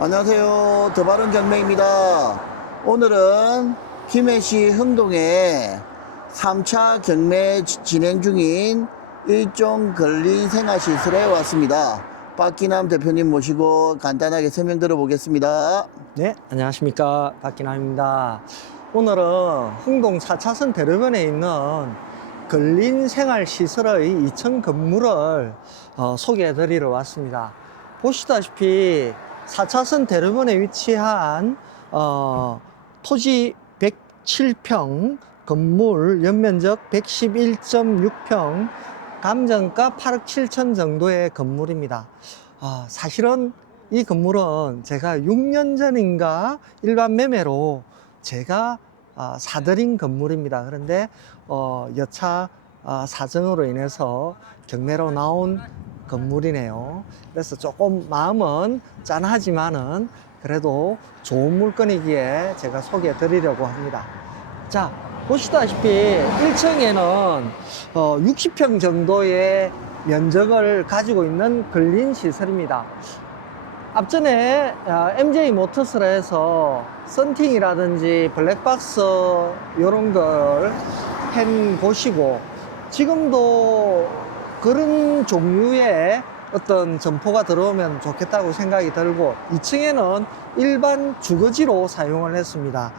안녕하세요. 더바른 경매입니다. 오늘은 김해시 흥동에 3차 경매 지- 진행 중인 일종 근린 생활시설에 왔습니다. 박기남 대표님 모시고 간단하게 설명 들어보겠습니다. 네, 안녕하십니까. 박기남입니다. 오늘은 흥동 4차선 대로변에 있는 근린생활시설의 2층 건물을 어, 소개해 드리러 왔습니다. 보시다시피 4차선 대로변에 위치한 어, 토지 107평, 건물 연면적 111.6평, 감정가 8억 7천 정도의 건물입니다. 아, 사실은 이 건물은 제가 6년 전인가 일반 매매로 제가 아, 사들인 건물입니다. 그런데 어, 여차 아, 사정으로 인해서 경매로 나온 건물이네요. 그래서 조금 마음은 짠하지만은 그래도 좋은 물건이기에 제가 소개해 드리려고 합니다. 자, 보시다시피 1층에는 어, 60평 정도의 면적을 가지고 있는 근린 시설입니다. 앞전에 아, MJ 모터스라 해서 썬팅이라든지 블랙박스 이런 걸펜 보시고 지금도 그런 종류의 어떤 점포가 들어오면 좋겠다고 생각이 들고 2층에는 일반 주거지로 사용을 했습니다.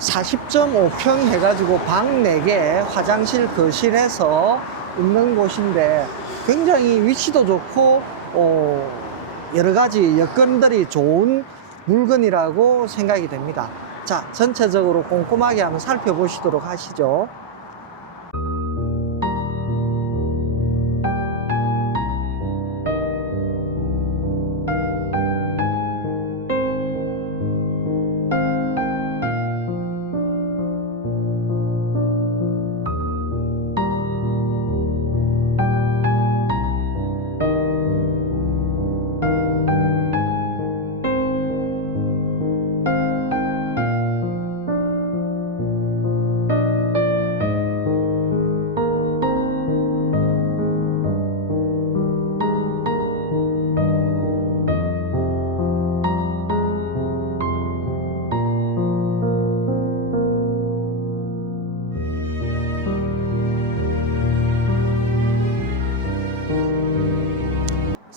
40.5평 해가지고 방 4개, 화장실, 거실해서 있는 곳인데 굉장히 위치도 좋고, 어, 여러 가지 여건들이 좋은 물건이라고 생각이 됩니다. 자, 전체적으로 꼼꼼하게 한번 살펴보시도록 하시죠.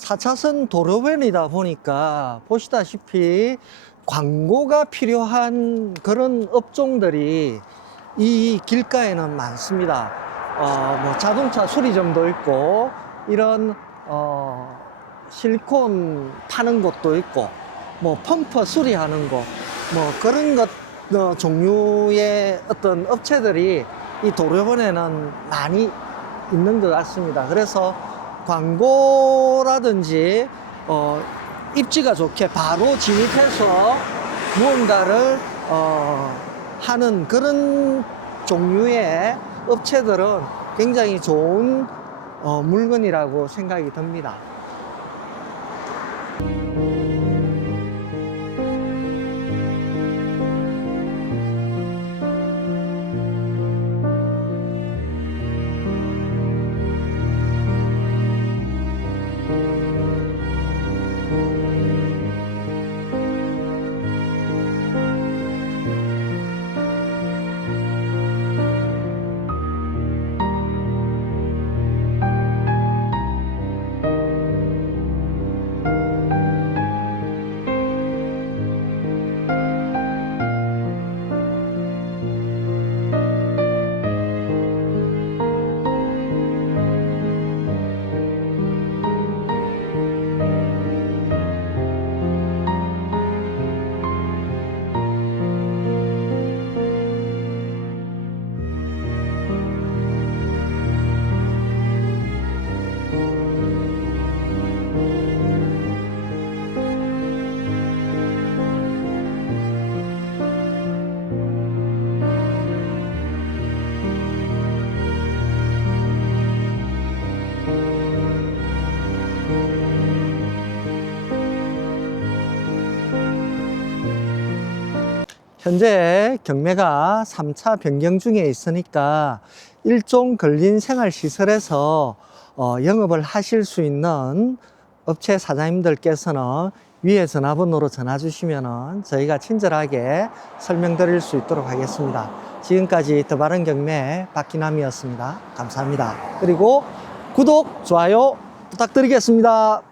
사차선 도로변이다 보니까 보시다시피 광고가 필요한 그런 업종들이 이 길가에는 많습니다. 어, 뭐 자동차 수리점도 있고 이런 어, 실리콘 파는 곳도 있고 뭐 펌프 수리하는 곳 뭐 그런 것 어, 종류의 어떤 업체들이 이 도로변에는 많이 있는 것 같습니다. 그래서 광고라든지 어, 입지가 좋게 바로 진입해서 무언가를 어, 하는 그런 종류의 업체들은 굉장히 좋은 어, 물건이라고 생각이 듭니다. 현재 경매가 3차 변경 중에 있으니까 일종 근린 생활시설에서 어, 영업을 하실 수 있는 업체 사장님들께서는 위에 전화번호로 전화 주시면 저희가 친절하게 설명드릴 수 있도록 하겠습니다. 지금까지 더 바른 경매 박기남이었습니다. 감사합니다. 그리고 구독, 좋아요 부탁드리겠습니다.